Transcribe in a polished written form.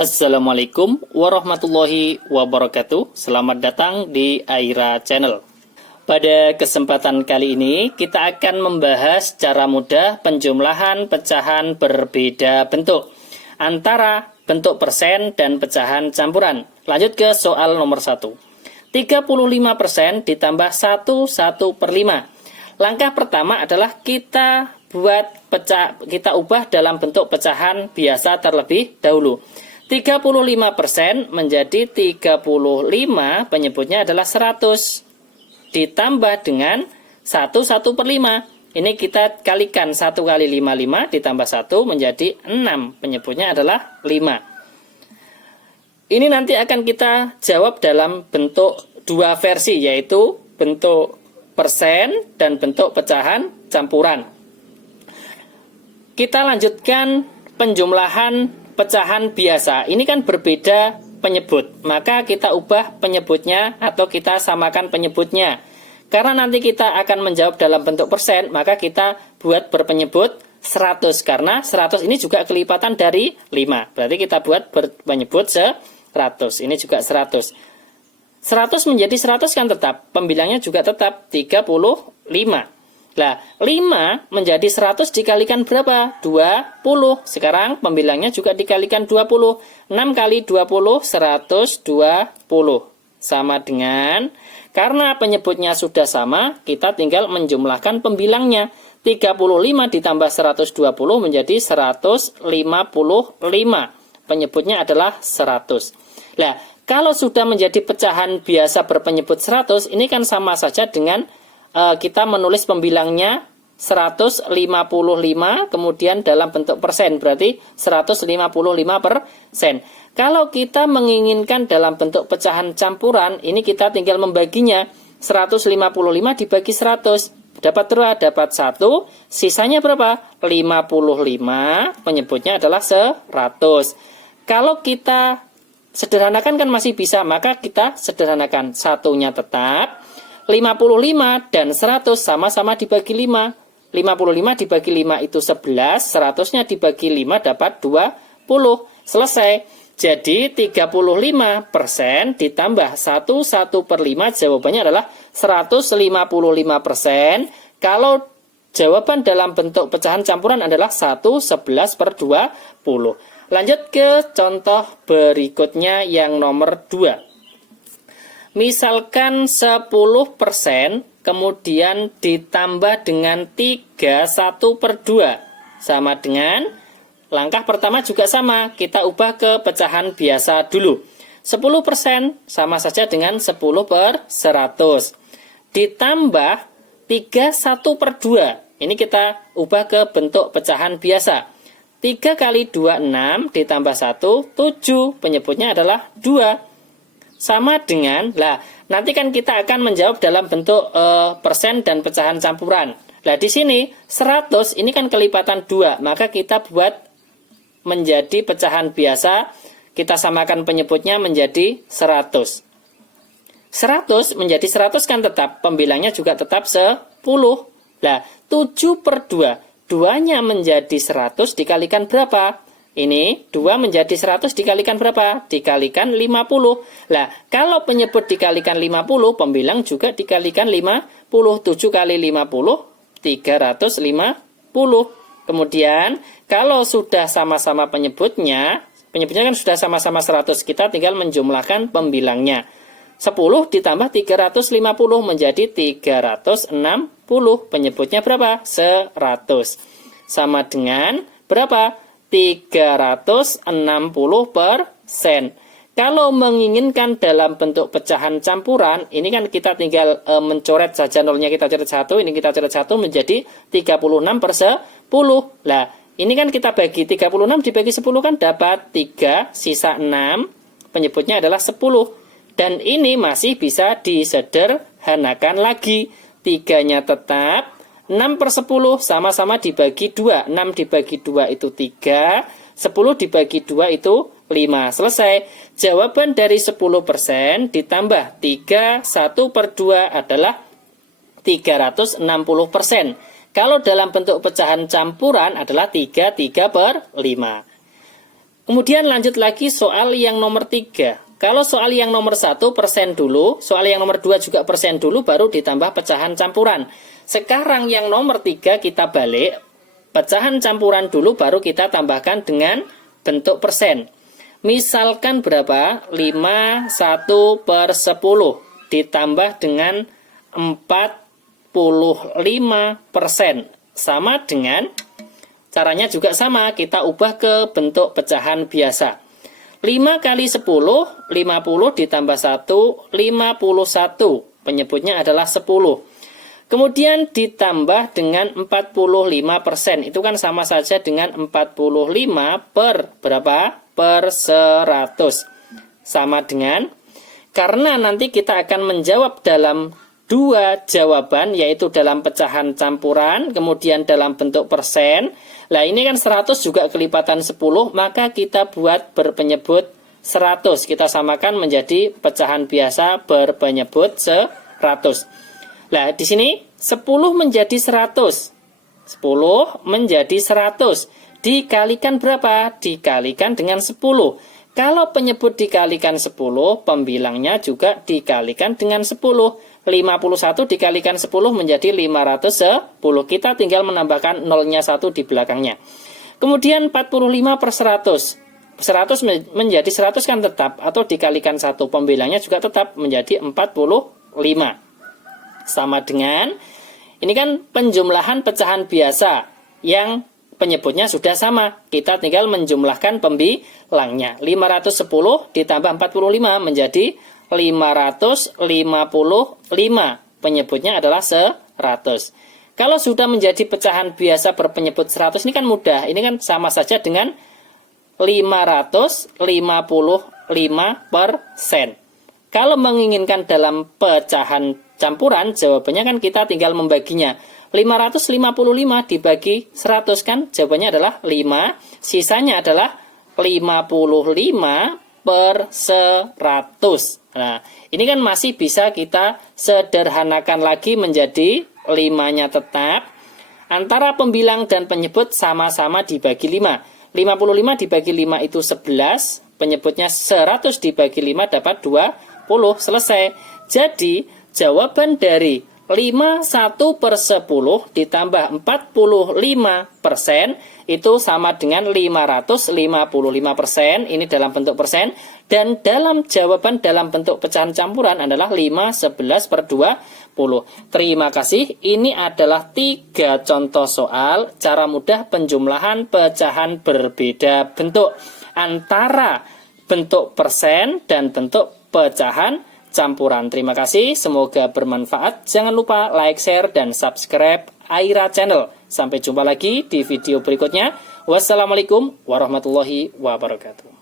Assalamualaikum warahmatullahi wabarakatuh. Selamat datang di Aira Channel. Pada kesempatan kali ini kita akan membahas cara mudah penjumlahan pecahan berbeda bentuk antara bentuk persen dan pecahan campuran. Lanjut ke soal nomor 1. 35% ditambah 1/5. Langkah pertama adalah kita ubah dalam bentuk pecahan biasa terlebih dahulu. 35% menjadi 35, penyebutnya adalah 100. Ditambah dengan 1/5. Ini kita kalikan 1 kali 5 ditambah 1 menjadi 6. Penyebutnya adalah 5. Ini nanti akan kita jawab dalam bentuk dua versi, yaitu bentuk persen dan bentuk pecahan campuran. Kita lanjutkan penjumlahan pecahan biasa. Ini kan berbeda penyebut, maka kita ubah penyebutnya atau kita samakan penyebutnya. Karena nanti kita akan menjawab dalam bentuk persen, maka kita buat berpenyebut 100. Karena 100 ini juga kelipatan dari 5. Berarti kita buat berpenyebut 100. Ini juga 100. 100 menjadi 100 kan tetap. Pembilangnya juga tetap 35. Nah, 5 menjadi 100 dikalikan berapa? 20. Sekarang pembilangnya juga dikalikan 20. 6 kali 20, 120. Sama dengan, karena penyebutnya sudah sama, kita tinggal menjumlahkan pembilangnya. 35 ditambah 120 menjadi 155. Penyebutnya adalah 100. Nah, kalau sudah menjadi pecahan biasa berpenyebut 100, ini kan sama saja dengan kita menulis pembilangnya 155, kemudian dalam bentuk persen, berarti 155%. Kalau kita menginginkan dalam bentuk pecahan campuran, ini kita tinggal membaginya. 155 dibagi 100. Dapat berapa? Dapat 1. Sisanya berapa? 55. Penyebutnya adalah 100. Kalau kita sederhanakan kan masih bisa, maka kita sederhanakan. Satunya tetap. 55 dan 100 sama-sama dibagi 5. 55 dibagi 5 itu 11. 100-nya dibagi 5 dapat 20. Selesai. Jadi 35% ditambah 1/5, jawabannya adalah 155%. Kalau jawaban dalam bentuk pecahan campuran adalah 1/11/20. Lanjut ke contoh berikutnya yang nomor 2. Misalkan 10% kemudian ditambah dengan 31/2. Sama dengan langkah pertama juga sama, kita ubah ke pecahan biasa dulu. 10% sama saja dengan 10/100. Ditambah 31/2. Ini kita ubah ke bentuk pecahan biasa. 3 kali 2, 6, ditambah 1, 7. Penyebutnya adalah 2. Sama dengan, nanti kan kita akan menjawab dalam bentuk persen dan pecahan campuran. Di sini 100 ini kan kelipatan 2, maka kita buat menjadi pecahan biasa, kita samakan penyebutnya menjadi 100. 100 menjadi 100 kan tetap, pembilangnya juga tetap 10. 7/2, 2-nya menjadi 100 dikalikan berapa? Ini 2 menjadi 100 dikalikan berapa? Dikalikan 50. Kalau penyebut dikalikan 50, pembilang juga dikalikan 50. 7 kali 50, 350. Kemudian, kalau sudah sama-sama penyebutnya kan sudah sama-sama 100, kita tinggal menjumlahkan pembilangnya. 10 ditambah 350 menjadi 360. Penyebutnya berapa? 100. Sama dengan berapa? 360%. Kalau menginginkan dalam bentuk pecahan campuran, ini kan kita tinggal mencoret saja nolnya, kita coret 1, ini kita coret 1 menjadi 36/10. Ini kan kita bagi 36 dibagi 10 kan dapat 3, sisa 6, penyebutnya adalah 10. Dan ini masih bisa disederhanakan lagi. 3-nya tetap, 6/10 sama-sama dibagi 2. 6 dibagi 2 itu 3. 10 dibagi 2 itu 5. Selesai. Jawaban dari 10% ditambah 3, 1/2 adalah 360%. Kalau dalam bentuk pecahan campuran adalah 3/5. Kemudian lanjut lagi soal yang nomor 3. Kalau soal yang nomor 1 persen dulu, soal yang nomor 2 juga persen dulu, baru ditambah pecahan campuran. Sekarang yang nomor 3 kita balik, pecahan campuran dulu baru kita tambahkan dengan bentuk persen. Misalkan berapa? 51/10 ditambah dengan 45%. Sama dengan, caranya juga sama, kita ubah ke bentuk pecahan biasa. 5 kali 10, 50 ditambah 1, 51. Penyebutnya adalah 10. Kemudian ditambah dengan 45%. Itu kan sama saja dengan 45 per berapa? Per 100. Sama dengan, karena nanti kita akan menjawab dalam 2 jawaban, yaitu dalam pecahan campuran, kemudian dalam bentuk persen. Nah, ini kan 100 juga kelipatan 10, maka kita buat berpenyebut 100. Kita samakan menjadi pecahan biasa berpenyebut 100. Nah, di sini 10 menjadi 100. 10 menjadi 100. Dikalikan berapa? Dikalikan dengan 10. Kalau penyebut dikalikan 10, pembilangnya juga dikalikan dengan 10. 51 dikalikan 10 menjadi 510. Kita tinggal menambahkan nolnya 1 di belakangnya. Kemudian 45 per 100. 100 menjadi 100 kan tetap, atau dikalikan 1. Pembilangnya juga tetap menjadi 45. Sama dengan, ini kan penjumlahan pecahan biasa yang penyebutnya sudah sama. Kita tinggal menjumlahkan pembilangnya. 510 ditambah 45 menjadi 555. Penyebutnya adalah 100. Kalau sudah menjadi pecahan biasa berpenyebut 100, ini kan mudah. Ini kan sama saja dengan 555%. Kalau menginginkan dalam pecahan campuran, jawabannya kan kita tinggal membaginya. 555 dibagi 100 kan jawabannya adalah 5. Sisanya adalah 55 per 100. Nah, ini kan masih bisa kita sederhanakan lagi menjadi 5-nya tetap. Antara pembilang dan penyebut sama-sama dibagi 5. 55 dibagi 5 itu 11. Penyebutnya 100 dibagi 5 dapat 20. Selesai. Jadi, jawaban dari 51/10 ditambah 45% itu sama dengan 555%. Ini dalam bentuk persen. Dan dalam jawaban dalam bentuk pecahan campuran adalah 5/11/20. Terima kasih. Ini adalah 3 contoh soal cara mudah penjumlahan pecahan berbeda bentuk antara bentuk persen dan bentuk pecahan campuran. Terima kasih, semoga bermanfaat. Jangan lupa like, share, dan subscribe Aira Channel. Sampai jumpa lagi di video berikutnya. Wassalamualaikum warahmatullahi wabarakatuh.